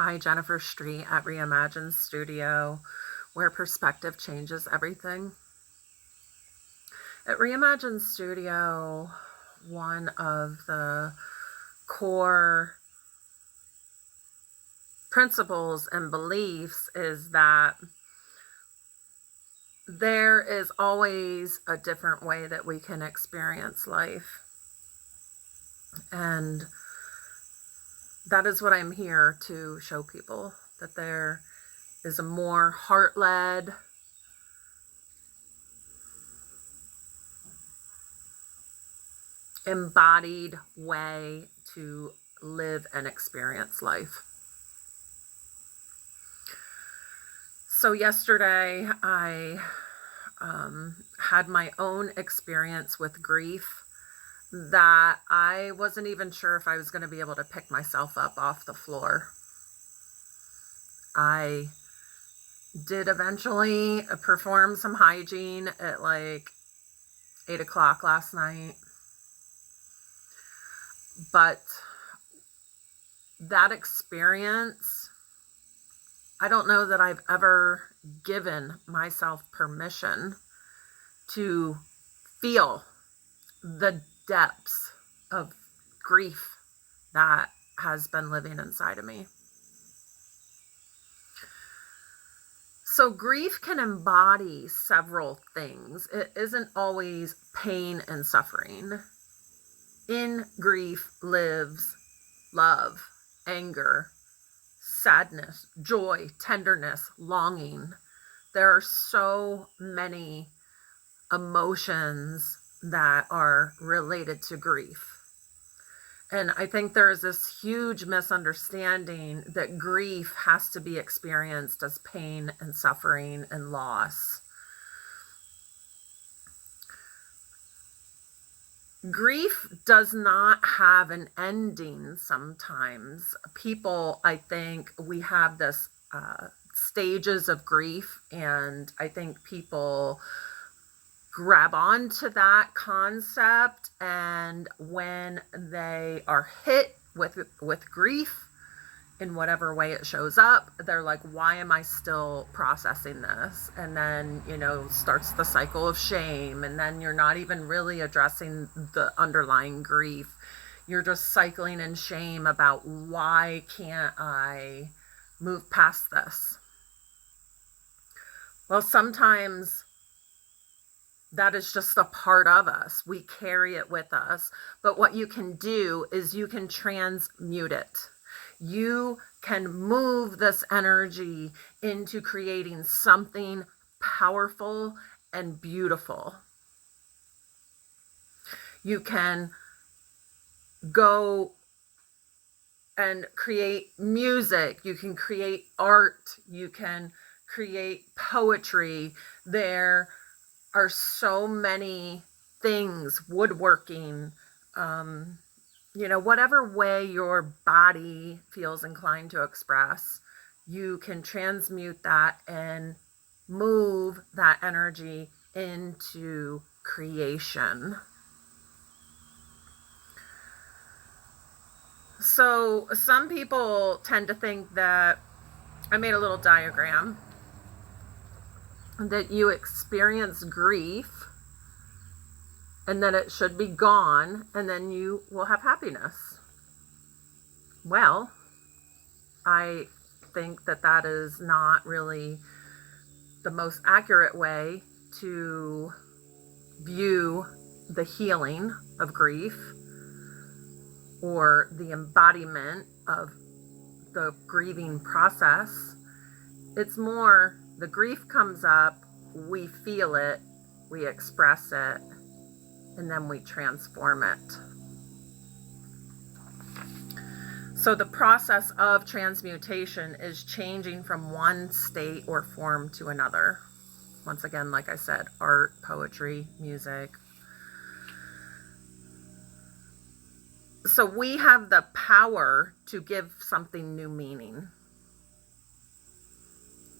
Hi, Jennifer Street at ReImagine Studio, where perspective changes everything. At ReImagine Studio, one of the core principles and beliefs is that there is always a different way that we can experience life. And that is what I'm here to show people, that there is a more heart-led, embodied way to live and experience life. So yesterday I had my own experience with grief that I wasn't even sure if I was going to be able to pick myself up off the floor. I did eventually perform some hygiene at like 8 o'clock last night, but that experience, I don't know that I've ever given myself permission to feel the depths of grief that has been living inside of me. So grief can embody several things. It isn't always pain and suffering. In grief lives love, anger, sadness, joy, tenderness, longing. There are so many emotions that are related to grief. And I think there is this huge misunderstanding that grief has to be experienced as pain and suffering and loss. Grief does not have an ending sometimes. People, I think we have this stages of grief, and I think people grab onto that concept, and when they are hit with grief in whatever way it shows up, they're like, why am I still processing this? And then, starts the cycle of shame, and then you're not even really addressing the underlying grief. You're just cycling in shame about, why can't I move past this? Well, sometimes that is just a part of us. We carry it with us. But what you can do is you can transmute it. You can move this energy into creating something powerful and beautiful. You can go and create music. You can create art. You can create poetry. There are so many things, woodworking, whatever way your body feels inclined to express, you can transmute that and move that energy into creation. So some people tend to think that, I made a little diagram, that you experience grief and then it should be gone, and then you will have happiness. Well, I think that that is not really the most accurate way to view the healing of grief or the embodiment of the grieving process. It's more, the grief comes up, we feel it, we express it, and then we transform it. So the process of transmutation is changing from one state or form to another. Once again, like I said, art, poetry, music. So we have the power to give something new meaning.